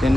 3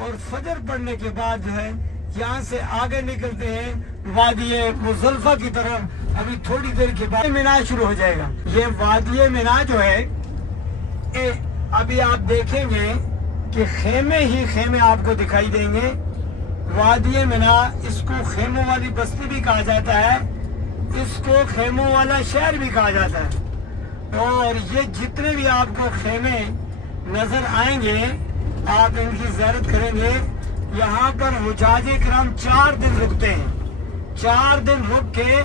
اور فجر پڑھنے کے بعد جو ہے یہاں سے آگے نکلتے ہیں وادی مزدلفہ کی طرف. ابھی تھوڑی دیر کے بعد مینا شروع ہو جائے گا. یہ وادی مینا جو ہے ابھی آپ دیکھیں گے کہ خیمے ہی خیمے آپ کو دکھائی دیں گے. وادی مینا اس کو خیموں والی بستی بھی کہا جاتا ہے, اس کو خیموں والا شہر بھی کہا جاتا ہے. اور یہ جتنے بھی آپ کو خیمے نظر آئیں گے آپ ان کی زیارت کریں گے. یہاں پر حجاج کرام 4 دن رکتے ہیں. 4 دن رک کے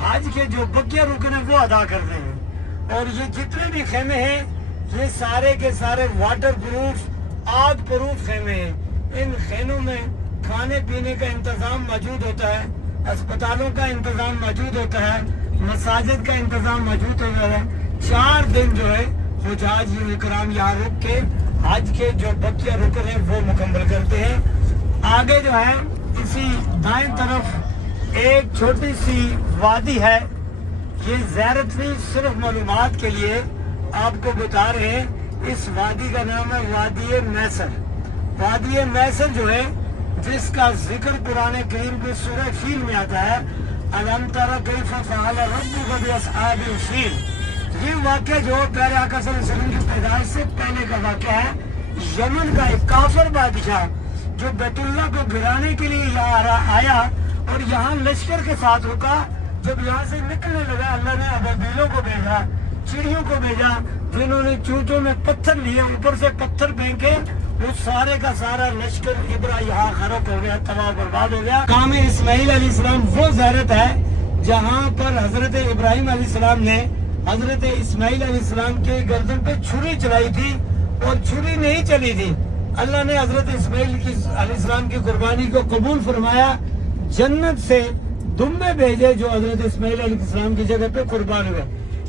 حج کے جو بقیہ رکن ہیں وہ ادا کرتے ہیں. اور یہ جتنے بھی خیمے ہیں یہ سارے کے سارے واٹر پروف, آگ پروف خیمے ہیں. ان خیموں میں کھانے پینے کا انتظام موجود ہوتا ہے, اسپتالوں کا انتظام موجود ہوتا ہے, مساجد کا انتظام موجود ہوتا ہے. 4 دن جو ہے حجاج کرام یہاں رک کے حج کے جو بقیہ رکن ہیں وہ مکمل کرتے ہیں. آگے جو ہے اسی دائیں طرف ایک چھوٹی سی وادی ہے. یہ زیارت نہیں, صرف معلومات کے لیے آپ کو بتا رہے ہیں. اس وادی کا نام ہے وادی میسر. وادی میسر جو ہے جس کا ذکر قرآن کریم کی سورہ فیل میں آتا ہے, الم تر کیف فعل ربک باصحاب الفیل. یہ واقعہ جو پہلے آقا صلی اللہ علیہ وسلم کی پیدائش سے پہلے کا واقعہ ہے. یمن کا ایک کافر بادشاہ جو بیت اللہ کو گرانے کے لیے یہاں آیا اور یہاں لشکر کے ساتھ رکا. جب یہاں سے نکلنے لگا اللہ نے ابابیلوں کو بھیجا, چڑیوں کو بھیجا, جنہوں نے چونچوں میں پتھر لیے, اوپر سے پتھر پھینکے, وہ سارے کا سارا لشکر ابرا یہاں غرق ہو گیا, تباہ برباد ہو گیا. مقام اسماعیل علیہ السلام وہ زیارت ہے جہاں پر حضرت ابراہیم علیہ السلام نے حضرت اسماعیل علیہ السلام کے گردن پہ چھری چلائی تھی اور چھری نہیں چلی تھی. اللہ نے حضرت اسماعیل علیہ السلام کی قربانی کو قبول فرمایا. جنت سے دمبے بھیجے جو حضرت اسماعیل علیہ السلام کی جگہ پہ قربان ہوئے.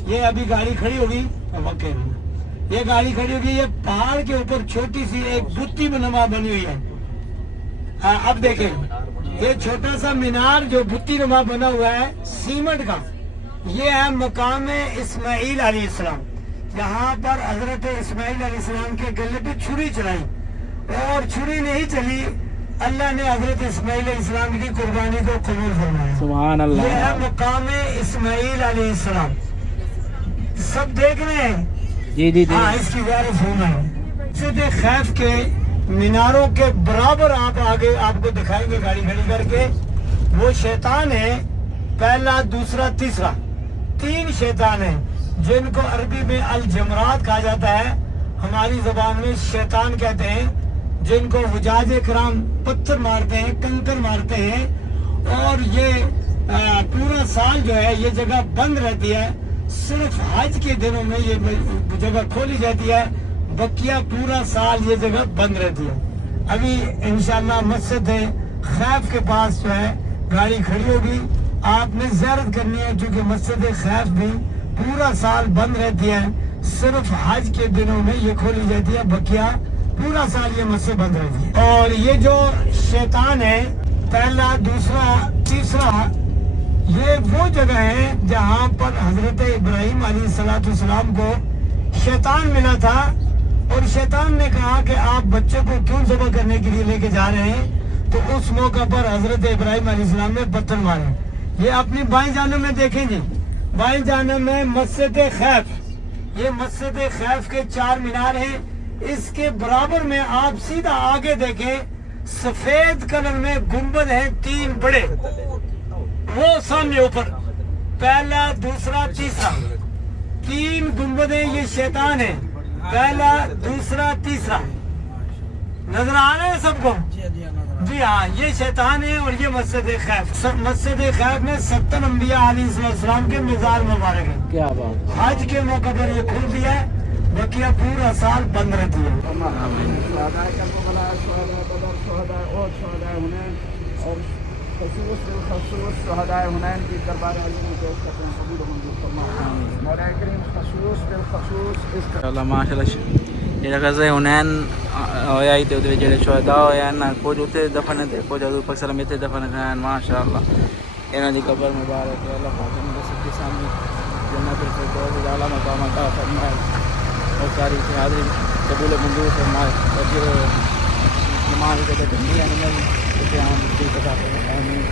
یہ ابھی گاڑی کھڑی ہوگی, یہ گاڑی کھڑی ہوگی. یہ پہاڑ کے اوپر چھوٹی سی ایک بتی نما بنی ہوئی ہے. اب دیکھیں یہ چھوٹا سا مینار جو بتی نما بنا ہوا ہے سیمنٹ کا, یہ ہے مقام اسماعیل علیہ السلام. یہاں پر حضرت اسماعیل علیہ السلام کے گلے پہ چھری چلائی اور چھری نہیں چلی. اللہ نے حضرت اسماعیل علیہ السلام کی قربانی کو قبول فرمایا. سبحان اللہ. یہ ہے مقام اسماعیل علیہ السلام. سب دیکھ رہے ہیں؟ جی جی. ہاں, اس کی زیارت ہونا ہے. مسجد خیف کے میناروں کے برابر آپ آگے آپ کو دکھائیں گے گاڑی کھڑی کر کے. وہ شیطان ہے, پہلا, دوسرا, تیسرا, 3 شیطان ہیں جن کو عربی میں الجمرات کہا جاتا ہے, ہماری زبان میں شیطان کہتے ہیں, جن کو حجاج کرام پتھر مارتے ہیں, کنکر مارتے ہیں. اور یہ پورا سال جو ہے یہ جگہ بند رہتی ہے. صرف حج کے دنوں میں یہ جگہ کھولی جاتی ہے, بقیہ پورا سال یہ جگہ بند رہتی ہے. ابھی انشاءاللہ مسجد خیف کے پاس جو ہے گاڑی کھڑی ہوگی, آپ نے زیارت کرنی ہے. چونکہ مسجد خیف بھی پورا سال بند رہتی ہے, صرف حج کے دنوں میں یہ کھولی جاتی ہے, بقیہ پورا سال یہ مسجد بند رہتی ہے. اور یہ جو شیطان ہے, پہلا, دوسرا, تیسرا, یہ وہ جگہ ہے جہاں پر حضرت ابراہیم علیہ السلام کو شیطان ملا تھا اور شیطان نے کہا کہ آپ بچے کو کیوں ذبح کرنے کے لیے لے کے جا رہے ہیں. تو اس موقع پر حضرت ابراہیم علیہ السلام نے پتھر مارے. یہ اپنی بائیں جانب میں دیکھیں جی, بائیں جانب میں مسجد خیف. یہ مسجد خیف کے 4 مینار ہیں. اس کے برابر میں آپ سیدھا آگے دیکھیں, سفید کلر میں گنبد ہیں 3 بڑے, وہ سامنے اوپر, پہلا, دوسرا, تیسرا, 3 گنبدیں. یہ شیطان ہے, پہلا, دوسرا, تیسرا. نظر آ رہے ہیں سب کو؟ جی ہاں, یہ شیطان ہے اور یہ مسجد خیف. مسجد خیف میں 70 انبیاء علیہ السلام کے مزار مبارک ہیں. کیا بات. حج کے موقع پر یہ کھول دیا ہے, بقیہ پورا سال بند رہتی ہے. ماشاء اللہ. یہ غزوہ حنین ہویا ہی تے جڑے شہدا ہوئے ہیں نا, کچھ اتنے دفن تھے, کچھ حضور پاک صلی اللہ علیہ وسلم اتنے دفن ہیں. ماشاء اللہ انہاں دی قبر مبارک ہے. اللہ پاک نے سب کے سامنے جنت الفردوس اعلیٰ مقام عطا فرمائے اور ساری حاضری قبول منظور فرمائے. نماز کے نہیں آمین.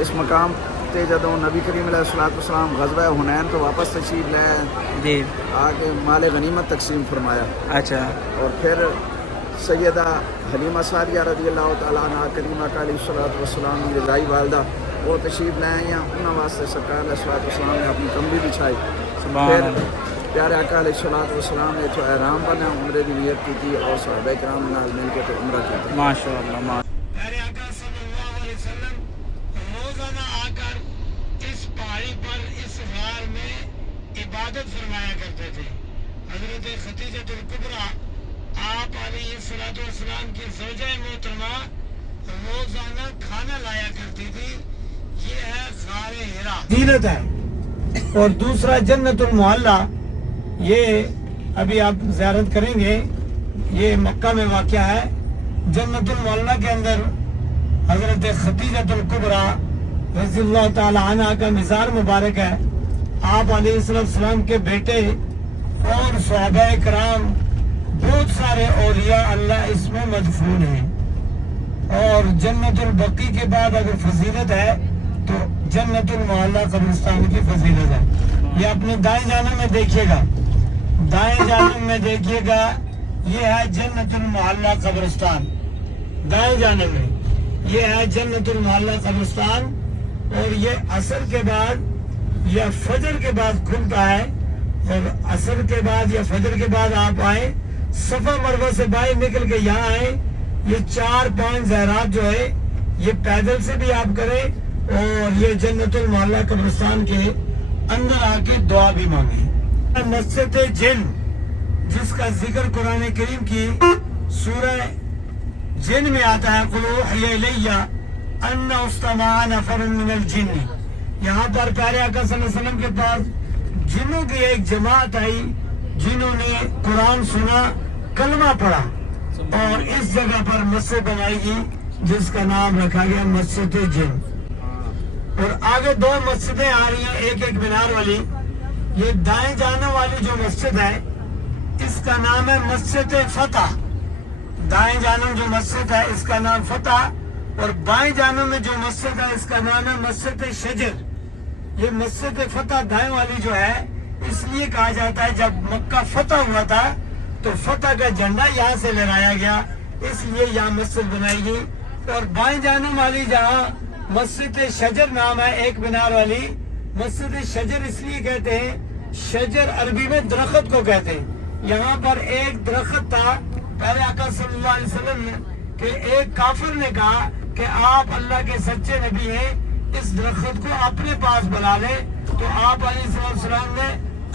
اس مقام تے جدوں نبی کریم علیہ الصلوۃ والسلام غزوہ حنین تو واپس تشریف لے جی آگے مال غنیمت تقسیم فرمایا. اچھا اور پھر سیدہ حلیمہ سعدیہ رضی اللہ تعالیٰ عنہ کریمہ کا علیہ الصلوۃ والسلام کی رضائی والدہ وہ تشریف لے آئیں. انہوں واسطے سرکار علیہ الصلوۃ والسلام نے اپنی کمبی بچھائی. سبحان پھر اللہ. پیارے آقا علیہ الصلوۃ والسلام نے تو احرام بنا عمرے کی نیت کی تھی اور صحابہ کرام نال مل کے تو عمرہ کی تھی. ماشاء اللہ. پیارے آقا صلی اللہ علیہ وسلم روزانہ آ کر اس پہاڑی پر اس غار میں عبادت فرمایا کرتے تھے. حضرت ختیجۃ الکبریٰ آپ علیہ الصلوۃ والسلام کی زوجہ محترمہ روزانہ کھانا لایا کرتی تھی. یہ ہے غار حرا. زینت ہے. اور دوسرا جنت المعلیٰ، یہ ابھی آپ زیارت کریں گے، یہ مکہ میں واقع ہے. جنت المعلیٰ کے اندر حضرت ختیجۃ الکبریٰ رضی اللہ تعالی عنہ کا مزار مبارک ہے. آپ علیہ السلام کے بیٹے اور صحابہ کرام بہت سارے اولیاء اللہ اس میں مدفون ہیں. اور جنت البقیع کے بعد اگر فضیلت ہے تو جنت المعلیٰ قبرستان کی فضیلت ہے. یہ اپنے دائیں جانب میں دیکھیے گا، دائیں جانب میں دیکھیے گا، یہ ہے جنت المعلیٰ قبرستان. دائیں جانب میں یہ ہے جنت المعلیٰ قبرستان. اور یہ عصر کے بعد یا فجر کے بعد کھلتا ہے. اور عصر کے بعد یا فجر کے بعد آپ آئیں، صفا مروہ سے باہر نکل کے یہاں آئیں. یہ 4-5 زیارات جو ہے یہ پیدل سے بھی آپ کریں اور یہ جنت المعلیٰ قبرستان کے اندر آ کے دعا بھی مانگیں. مسجد جن جس کا ذکر قرآن کریم کی سورہ جن میں آتا ہے، قُلْ أُوحِيَ إِلَيَّ أَنَّ اسْتَمَعَ نَفَرٌ مِّنَ الْجِنِّ. یہاں پر پیارے آقا صلی اللہ علیہ وسلم کے پاس جنوں کی ایک جماعت آئی جنہوں نے قرآن سنا، کلمہ پڑھا، اور اس جگہ پر مسجد بنائی گئی جس کا نام رکھا گیا مسجد جن. اور آگے 2 مسجدیں آ رہی ہیں، ایک مینار والی. یہ دائیں جانب والی جو مسجد ہے اس کا نام ہے مسجد فتح. دائیں جانب جو مسجد ہے اس کا نام فتح، اور بائیں جانب میں جو مسجد ہے اس کا نام ہے مسجد شجر. یہ مسجد فتح دائیں والی جو ہے اس لیے کہا جاتا ہے جب مکہ فتح ہوا تھا تو فتح کا جھنڈا یہاں سے لہرایا گیا، اس لیے یہاں مسجد بنائی گئی. اور بائیں جانب والی جہاں مسجد شجر نام ہے، ایک مینار والی مسجد شجر اس لیے کہتے ہیں، شجر عربی میں درخت کو کہتے ہیں. یہاں پر ایک درخت تھا. پہلے آقا صلی اللہ علیہ وسلم نے کہ ایک کافر نے کہا کہ آپ اللہ کے سچے نبی ہیں، اس درخت کو اپنے پاس بلا لیں. تو آپ علیہ السلام نے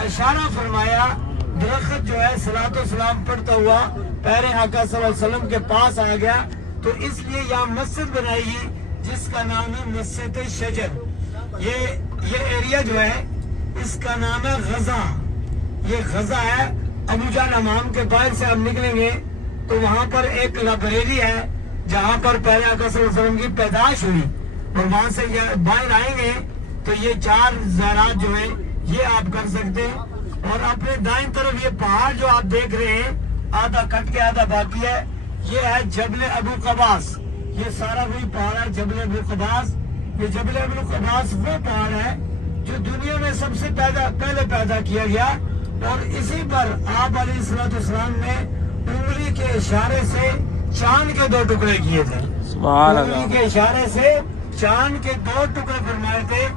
اشارہ فرمایا، درخت جو ہے صلاۃ و سلام پڑھتا ہوا پہلے آقا صلی اللہ علیہ وسلم کے پاس آ گیا. تو اس لیے یہاں مسجد بنائی گئی جس کا نام ہے مسجد شجر. یہ ایریا جو ہے اس کا نام ہے غزہ. یہ غزہ ہے. ابو جہل حمام کے باہر سے ہم نکلیں گے تو وہاں پر ایک لائبریری ہے جہاں پر پہلے آقا صلی اللہ علیہ وسلم کی پیدائش ہوئی، اور وہاں سے باہر آئیں گے تو یہ 4 زیارات جو ہیں یہ آپ کر سکتے ہیں. اور اپنے دائیں طرف یہ پہاڑ جو آپ دیکھ رہے ہیں، آدھا کٹ کے آدھا باقی ہے، یہ ہے جبل ابو قباس. یہ سارا وہی پہاڑ ہے جبل ابو قباس. یہ جبل ابو قباس وہ پہاڑ ہے جو دنیا میں سب سے پہلے پیدا کیا گیا، اور اسی پر آپ علیہ السلام نے انگلی کے اشارے سے چاند کے 2 ٹکڑے کیے تھے. سبحان اللہ. انگلی کے اشارے سے چاند کے 2 ٹکڑے فرمائے تھے.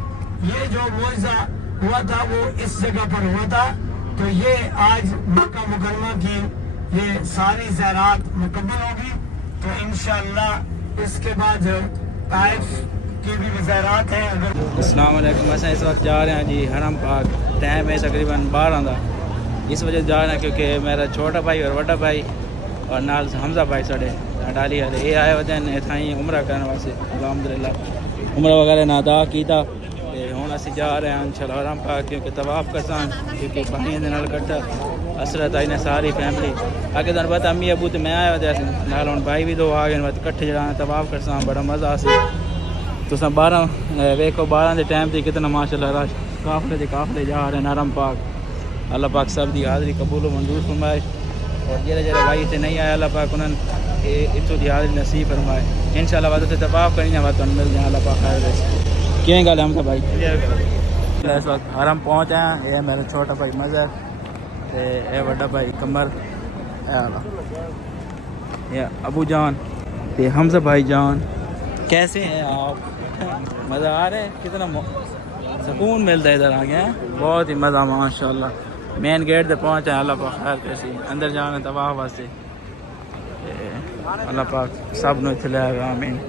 یہ جو معجزہ ہوا تھا وہ اس جگہ پر ہوا تھا. تو یہ آج مکہ مکرمہ کی یہ ساری زیارات مکمل ہوگی. تو انشاءاللہ اس کے بعد طائف کی بھی زیارات ہیں. السلام علیکم. ایسا اس وقت جا رہے ہیں جی حرم پاک. ٹائم ہے تقریباً 12 کا. اس وجہ سے جا رہے ہیں کیونکہ میرا چھوٹا بھائی اور بڑا بھائی اور نال حمزہ بھائی ساڑے ڈالی والے یہ آئے ہوتے ہیں اتھائی عمرہ کرنے واسطے. الحمدللہ عمرہ وغیرہ نہ ادا کیتا تے ہن اسی جا رہے ہیں انشاءاللہ حرم پاک کیونکہ طواف کرسان کیونکہ بھائیاں دے نال کٹا اسرت آئی نے ساری فیملی آگے تمہیں پتہ امی ابو تے میں آیا ہوتے نال ہن بھائی بھی 2 آ گئے کٹھے جڑا طواف کرسان بڑا مزہ آسی. تو 12 ویکھو 12 دے ٹائم تے کتنا ماشاءاللہ رش قافلے جا رہے ہیں حرم پاک. اللہ پاک سب دی حاضری قبول و منظور فرمائے. اور جڑے بھائی اتنے نہیں آیا اللہ پاک انہوں نے اتوں کی حاضری نصیب فرمائے انشاءاللہ بعد اتنے طواف کریں بعد تمہیں مل جائیں اللہ پاک خیر دے کیوں گل ہم بھائی اس وقت حرم پہنچ ہیں یہ میرا چھوٹا بھائی مظہر تے اے بڑا بھائی قمر اے والا یہ ابو جان تے حمزہ بھائی جان کیسے ہیں آپ مزہ آ رہا ہے کتنا سکون ملتا ہے ادھر آ گیا بہت ہی مزہ ماشاءاللہ مین گیٹ تے پہنچے اللہ پاک خیر کیسی اندر جانا طواف واسطے اللہ پاک سب نو اتنے لے آمین